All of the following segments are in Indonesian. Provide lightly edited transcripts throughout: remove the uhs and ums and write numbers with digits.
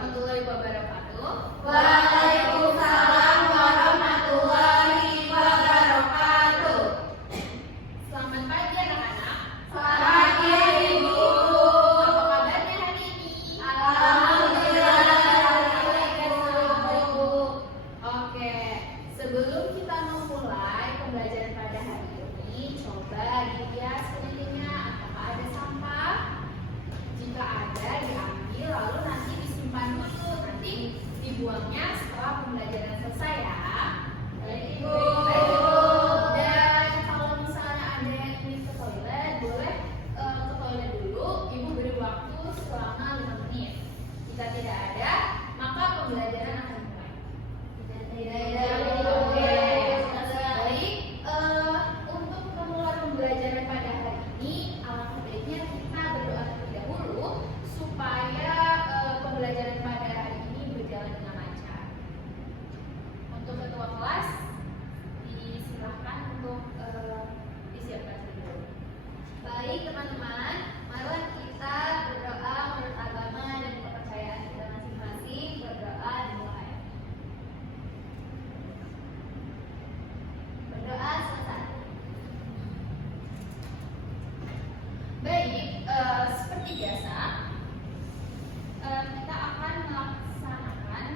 warahmatullahi wabarakatuh. Waalaikumsalam warahmatullahi wabarakatuh. Selamat pagi anak-anak. Selamat pagi Ibu. Apa kabarnya hari ini? Alhamdulillah. Ibu. Oke, sebelum kita memulai pembelajaran pada hari ini, coba dilihat sekelilingnya apakah ada sampah. Jika ada, diambil lalu nanti disimpan dulu. Nanti dibuangnya setelah pembelajaran selesai ya. Baik Ibu. Dan kalau misalnya ada yang ingin ke toilet, boleh ke toilet dulu. Ibu beri waktu selama 5 menit. Jika tidak ada, maka pembelajaran akan mulai. Oke. Baik. Untuk memulai pembelajaran pada hari ini, alangkah baiknya kita berdoa terlebih dahulu supaya pembelajaran pada hari ini berjalan dengan lancar. Untuk ketua kelas, disilahkan untuk disiapkan dulu. Baik teman-teman, marilah kita berdoa menurut agama dan kepercayaan kita masing-masing. Berdoa dimulai. Berdoa selesai. Baik, seperti biasa, kita akan melaksanakan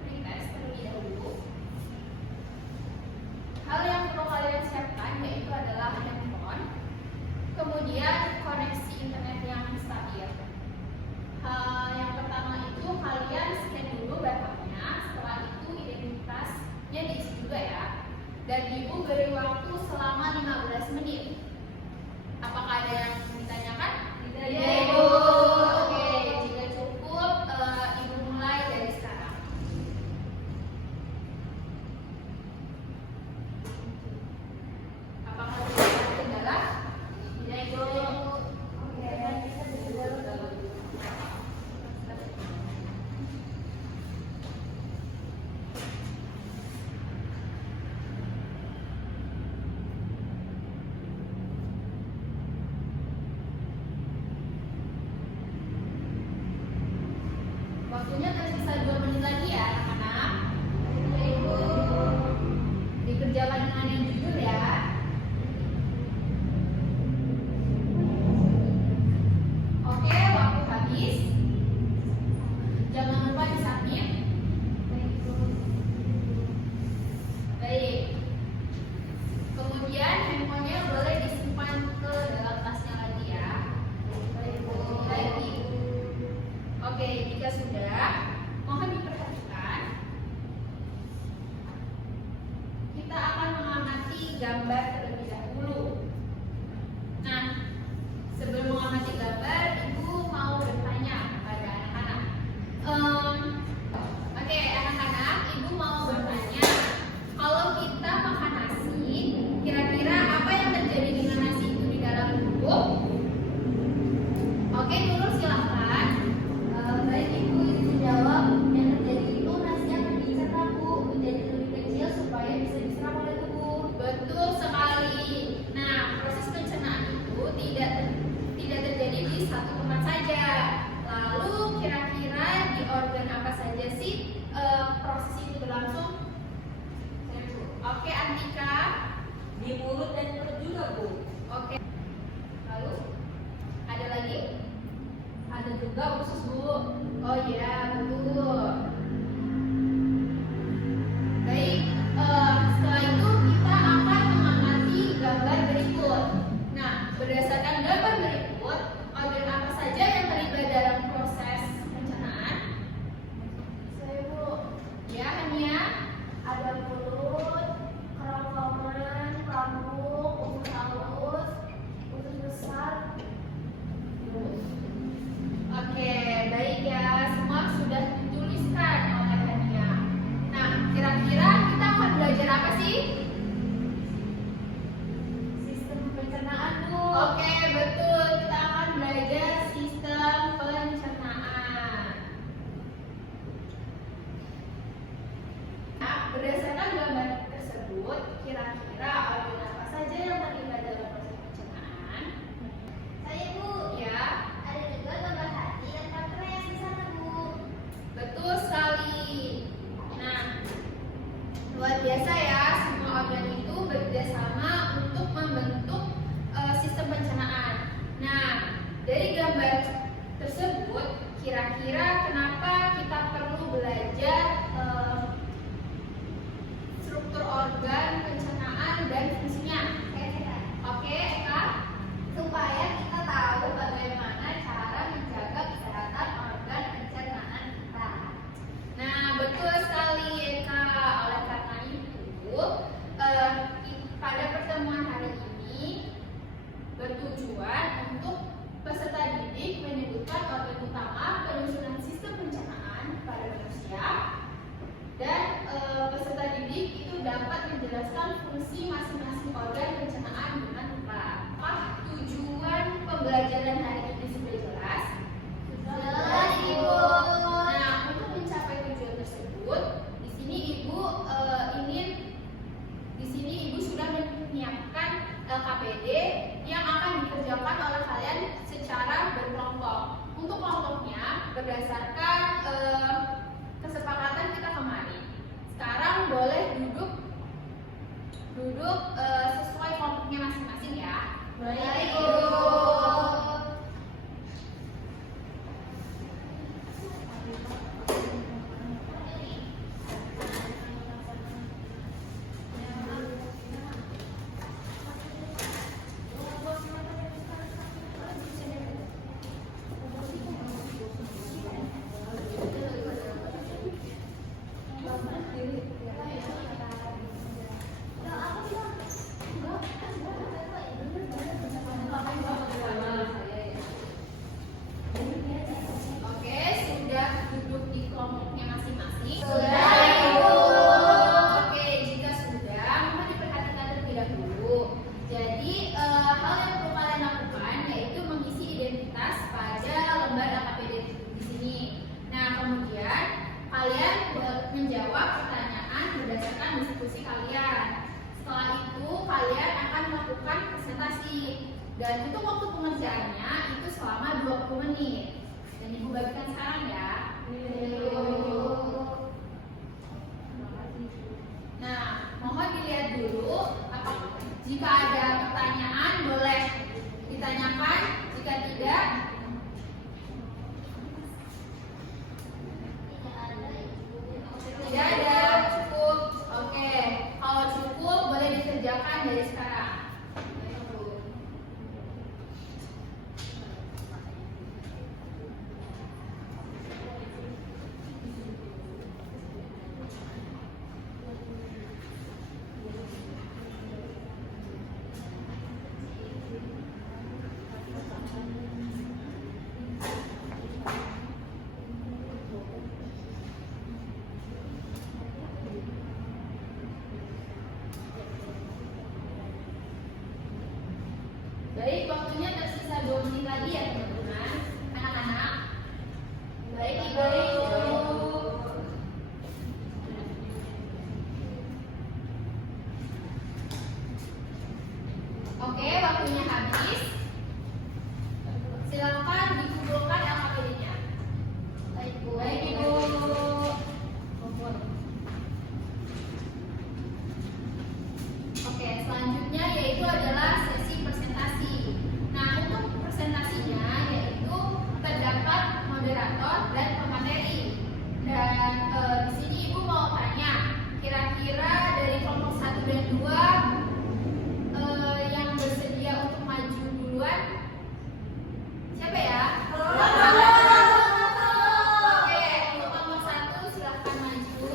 pretest terlebih dahulu. Hal yang perlu kalian siapkan yaitu adalah handphone, kemudian koneksi internet yang stabil. Yang pertama itu kalian scan dulu barcode-nya, setelah itu identitasnya diisi juga ya. Dan ibu beri waktu selama 15 menit. Apakah ada yang ditanyakan? Tidak, Ibu. Oke, jika cukup, ibu mulai dari sekarang. Apakah ada kendala? Tidak, Ibu. Oke. Waktunya tersisa 2 menit lagi ya, anak-anak. Dikerjakan dengan yang jujur ya. Oke, waktu habis. Jangan lupa di-submit. Baik. Kemudian handphonenya boleh disimpan ke dalam tasnya lagi ya. Baik, Ibu. Oke, jika sudah, mohon diperhatikan. Kita akan mengamati gambar terlebih dahulu. Nah, sebelum mengamati gambar, Ibu mau bertanya kepada anak-anak. Oke, anak-anak, Ibu mau bertanya, kalau kita makan nasi, kira-kira apa yang terjadi dengan nasi itu di dalam tubuh? Oke, Nurul silahkan. Baik Ibu, izin jawab. Yang terjadi itu nasi akan dicerna Bu menjadi lebih kecil supaya bisa diserap oleh tubuh. Betul sekali. Nah, proses pencernaan itu tidak terjadi di satu tempat saja. Lalu kira-kira di organ apa saja sih proses itu berlangsung? Oke, Antika. Di mulut dan perut juga, Bu. Oke. Lalu ada lagi? Ada juga usus, Bu. Oh iya, betul. Baik, setelah itu kita akan mengamati gambar berikut. Nah, berdasarkan gambar berikut, organ apa saja yang terlibat dalam proses pencernaan? Saya Bu, Ya, Hania. ada mulut, kerongkongan, lambung, usus halus, usus besar. Oke, kira-kira kenapa kita perlu belajar struktur organ pencernaan dan fungsinya? Oke, Eka? Supaya kita tahu bagaimana cara menjaga kesehatan organ pencernaan kita. Nah, betul sekali, Eka. Oleh karena itu, pada pertemuan hari ini bertujuan untuk peserta didik menyebutkan organ utama penyusunan sistem pencernaan pada manusia, dan peserta didik itu dapat menjelaskan fungsi masing-masing organ pencernaan dengan tepat. Apakah tujuan pembelajaran hari ini sudah jelas? Jelas, Ibu. Nah, untuk mencapai tujuan tersebut, di sini Ibu sudah menyiapkan LKPD yang akan dikerjakan oleh kalian secara berkelompok. Untuk kelompoknya berdasarkan kesepakatan kita kemarin. Sekarang boleh duduk sesuai kelompoknya masing-masing ya. Baik, Ibu. Oke, sudah duduk di kelompoknya masing-masing? Sudah, Ibu. Oke, jika sudah, mohon diperhatikan terlebih dahulu. Jadi, hal yang perlu kalian lakukan yaitu mengisi identitas pada lembar LKPD di sini. Nah, kemudian kalian menjawab pertanyaan berdasarkan diskusi kalian. Setelah itu, kalian akan melakukan presentasi. Dan untuk waktu pengerjaannya itu selama 20 menit. Dan Ibu bagikan sekarang ya. Nah, mohon dilihat dulu. Jika ada pertanyaan boleh ditanyakan. Jika tidak, tidak ada, cukup. Oke, kalau cukup boleh dikerjakan dari sekarang. Baik, waktunya tersisa 2 menit lagi ya teman-teman. Anak-anak. Baik, Ibu. Oke, waktunya habis. Silakan dikumpulkan LKPD-nya. Baik, Bu. Baik, Ibu. Oke, selanjutnya yaitu adalah sesi presentasi. Nah, untuk presentasinya yaitu terdapat moderator dan pemateri. Dan di sini Ibu mau tanya, kira-kira dari kelompok 1 dan 2 yang bersedia untuk maju duluan siapa ya? Oke, untuk kelompok 1 silahkan maju.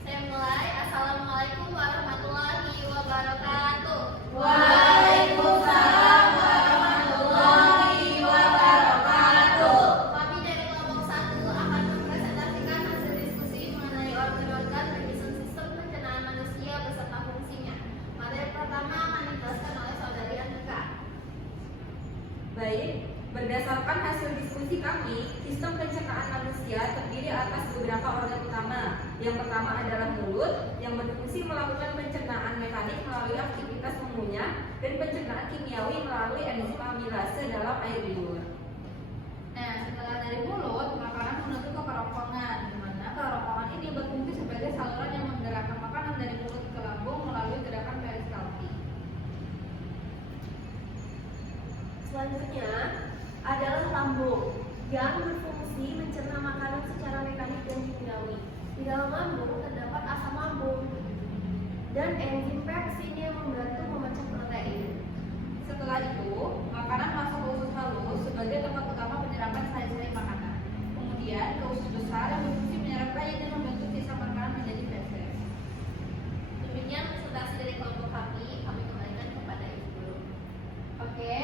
Saya mulai. Assalamualaikum warahmatullahi wabarakatuh. Waalaikumsalam warahmatullahi wabarakatuh. Kami dari kelompok 1 akan mempresentasikan hasil diskusi mengenai organ-organ penyusun sistem pencernaan manusia beserta fungsinya. Materi pertama akan dijelaskan oleh saudari Anika. Baik, berdasarkan hasil diskusi kami, sistem pencernaan manusia terdiri atas beberapa organ utama. Yang pertama adalah mulut, yang berfungsi melakukan pencernaan mekanik melalui aktivitas mengunyah dan pencernaan kimiawi melalui enzim amilase dalam air liur. Nah, setelah dari mulut, makanan menuju ke berfungsi mencerna makanan secara mekanik dan kimiawi. Di dalam lambung terdapat asam lambung dan enzim pepsin yang membantu memecah protein. Setelah itu, makanan masuk ke usus halus sebagai tempat utama penyerapan sari-sari makanan. Kemudian ke usus besar yang berfungsi menyerap air dan membentuk sisa makanan menjadi feses. Demikian presentasi dari kelompok kami kembalikan kepada Ibu. Oke,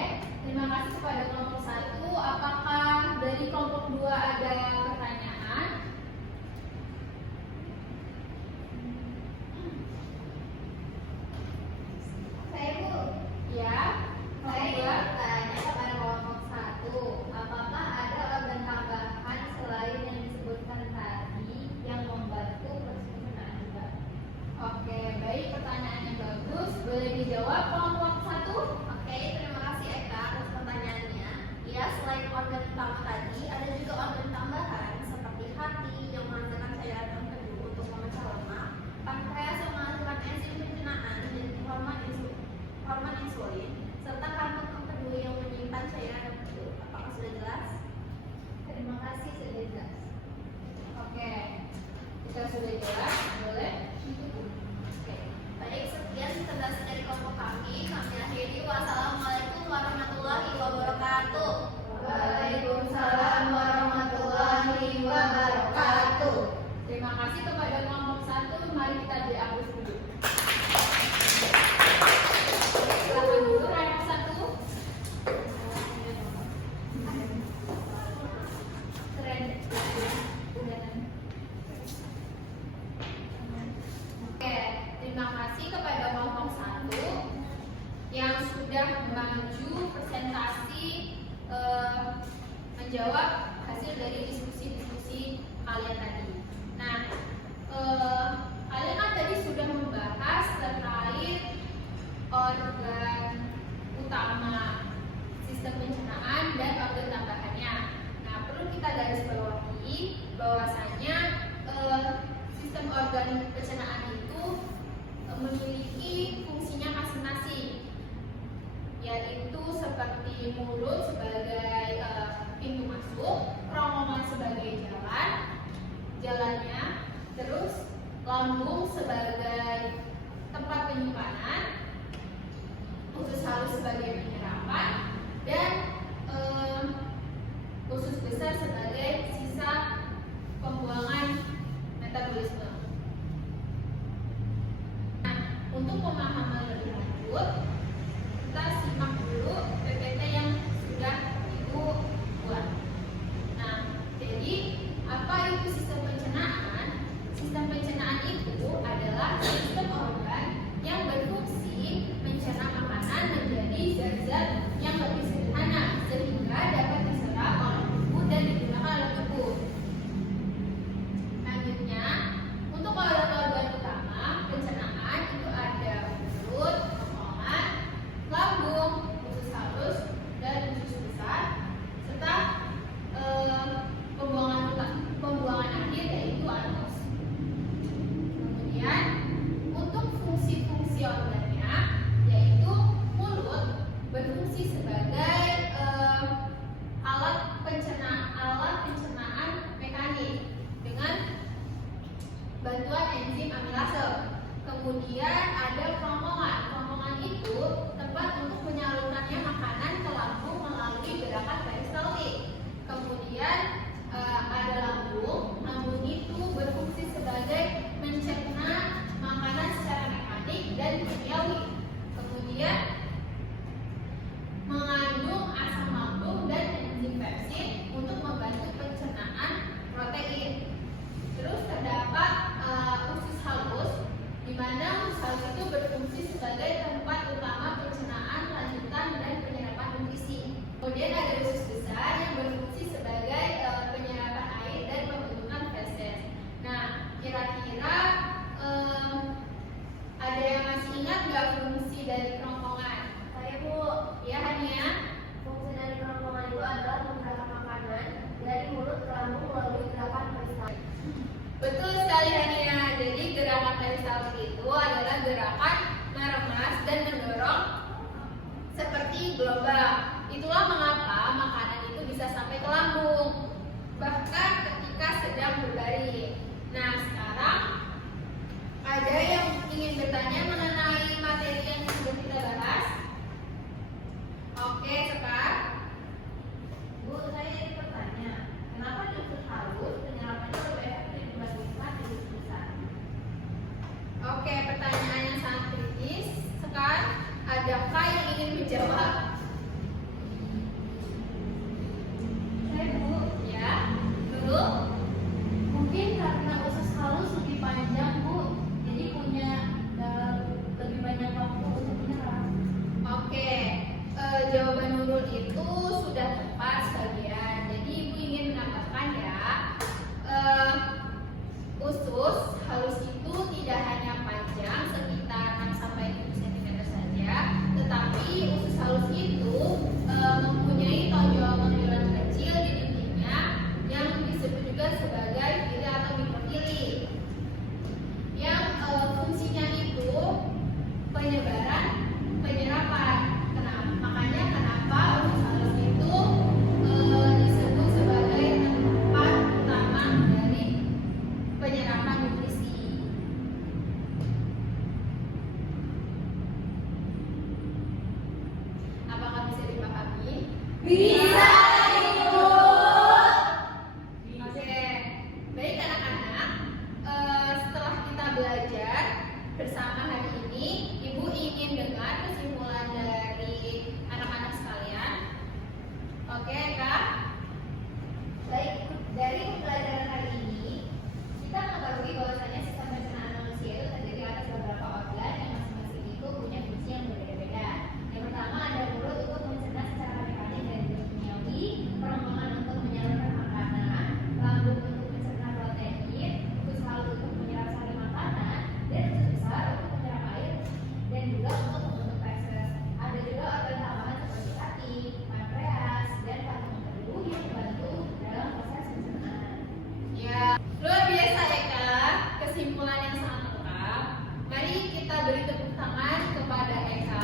terima kasih kepada kelompok 1. Apakah dari kelompok 2 ada pertanyaan? Saya Bu, Ya, saya ingin kelompok 2. bertanya kepada kelompok 1, apakah ada organ tambahan selain yang disebutkan tadi yang membantu proses pencernaan juga? Oke, baik, pertanyaan yang bagus. Boleh dijawab kelompok 1? Oke, terima kasih Eka atas pertanyaannya. Ya, selain organ utama tadi, ada juga organ tambahan seperti hati yang menghasilkan cairan empedu untuk memecah lemak, pankreas yang menghasilkan enzim pencernaan dan hormon insulin, serta karbon empedu yang menyimpan cairan empedu. Apakah sudah jelas? Terima kasih, sudah jelas. Oke, kita sudah jelas. Boleh? Oke, baik, sekian presentasi dari kelompok kami. Kami akhiri. Wassalamualaikum warahmatullahi wabarakatuh. Waalaikumsalam warahmatullahi wabarakatuh. Terima kasih kepada kelompok 1. Mari kita dihapus dulu. Silakan dulu kelompok 1. Oke, terima kasih kepada kelompok 1 yang sudah maju presentasi menjawab hasil dari diskusi-diskusi kalian tadi. Nah, kalian kan tadi sudah membahas terkait organ utama sistem pencernaan dan organ tambahannya. Nah, perlu kita garis bawahi bahwasanya sistem organ pencernaan itu memiliki fungsinya masing-masing, yaitu seperti mulut sebagai pintu masuk, kerongkongan sebagai jalannya, terus lambung sebagai tempat penyimpanan, usus halus sebagai penyerapan, dan usus besar sebagai sisa pembuangan metabolisme. Nah, untuk pemahaman lebih lanjut, kita simak dulu PPT yang sudah Ibu buat. Nah, jadi apa itu sistem pencernaan? Sistem pencernaan itu adalah sistem organ yang berfungsi mencerna makanan menjadi zat-zat yang lebih sederhana sehingga dapat diserap oleh tubuh dan digunakan jawab. Saya Bu, Ya, dulu. mungkin karena usus halus lebih panjang Bu, jadi punya lebih banyak waktu untuk menyerap. Oke, jawaban Nurul itu sudah tepat sebagian. Jadi Ibu ingin menambahkan ya, usus halus itu tidak hanya panjang sekitar 6-7 cm saja, tetapi usus halus itu mempunyai tonjolan-tonjolan kecil di dindingnya yang disebut juga sebagai fili atau mikrofili, yang fungsinya itu penyebaran, penyerapan. Makanya kenapa usus halus itu disebut sebagai tempat utama dari penyerapan nutrisi. Apakah bisa dipahami? Bisa, Ibu. Oke, baik anak-anak. Setelah kita belajar bersama hari ini, Ibu ingin dengar kesimpulan dari anak-anak sekalian. Oke, Kak? Baik, dari pembelajaran hari ini, kita mengetahui bahwasanya sistem pencernaan manusia itu terdiri atas beberapa organ yang masing-masing itu punya fungsi yang berbeda-beda. Yang pertama ada mulut untuk mencerna secara mekanik dan kimiawi, kerongkongan untuk menyalurkan makanan, lambung untuk mencerna protein, usus halus untuk menyerap sari makanan, dan usus besar untuk menyerap air dan juga untuk membentuk feses. Ada juga organ tambahan seperti hati, pankreas, dan kandungan tubuh yang membantu dalam proses pencernaan. Ya, luar biasa ya Kak. Kesimpulan yang sangat lengkap. Mari kita beri tepuk tangan kepada Eka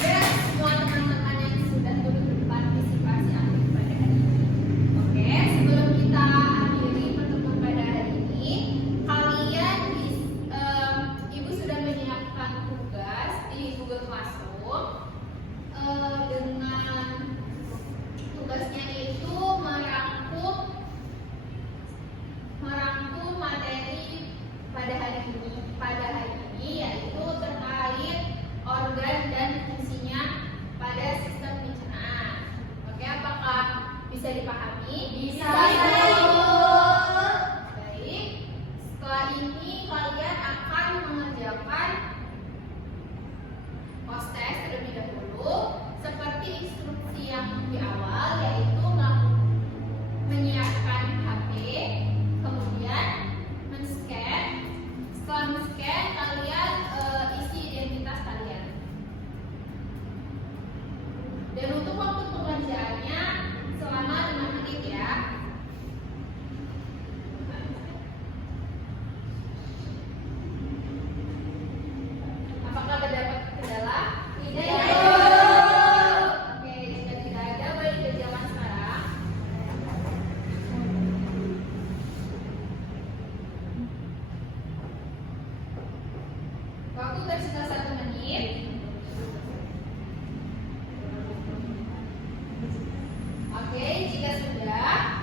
dan semua teman-teman yang sudah turut berpartisipasi aktif pada hari ini. Oke, sebelum kita akhiri pertemuan pada hari ini, Ibu sudah menyiapkan tugas di Google Classroom dengan tugasnya itu merangkum materi pada hari ini yaitu terkait organ dan fungsinya pada sistem pencernaan. Oke, apakah bisa dipahami? Bisa, Ibu. Ibu. Baik. Setelah ini kalian akan mengerjakan postes terlebih dahulu seperti instruksi yang di awal, yaitu menyiapkan HP, kemudian men-scan. Setelah men-scan, kalian isi identitas kalian. Dan untuk waktu pengerjaannya selama 5 menit ya. Apakah terdapat kendala? Oke, jika tidak ada, boleh dikerjakan sekarang. Waktu tersisa 1 menit. Oke, jika sudah,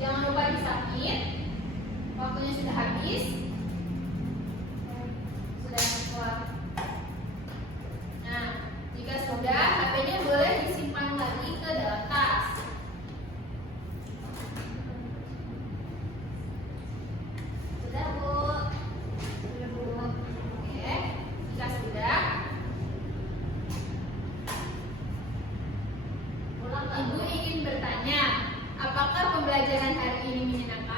jangan lupa di-submit. Waktunya sudah habis. Sudah keluar. Nah, jika sudah, HP-nya boleh disimpan lagi ke dalam tas. Sudah Bu. Sudah, Bu. Oke, jika sudah, Pulang Ibu ingin bertanya, apakah pembelajaran hari ini menyenangkan?